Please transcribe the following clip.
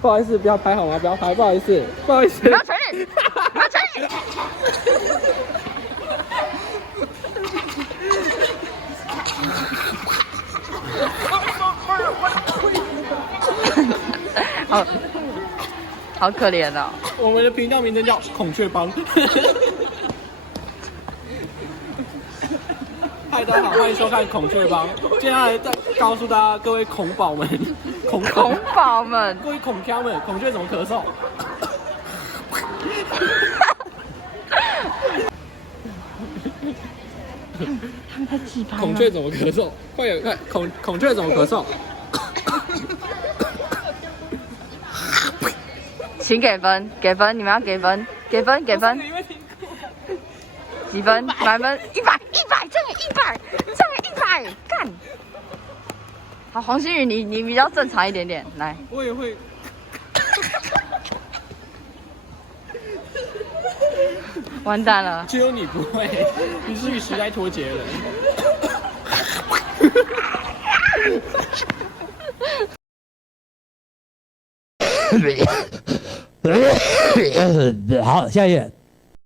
不好意思，不要拍好吗？不要拍，不好意思，不好意思。不要承认，不要承认。好，好可怜哦。我们的频道名称叫孔雀帮。嗨，大家好，欢迎收看孔雀帮。接下来再告诉大家，各位孔宝们、孔宝们，各位孔腔们，孔雀怎么咳嗽？他们在自拍吗？孔雀怎么咳嗽？快点看，孔雀怎么咳嗽？请给分，给分，你们要给分，给分，给分。几分？满分100，这个100，这个100，干！好，黄星宇，你比较正常一点点，来。我也会。完蛋了。只有你不会，你是与时代脱节了。好，下一页。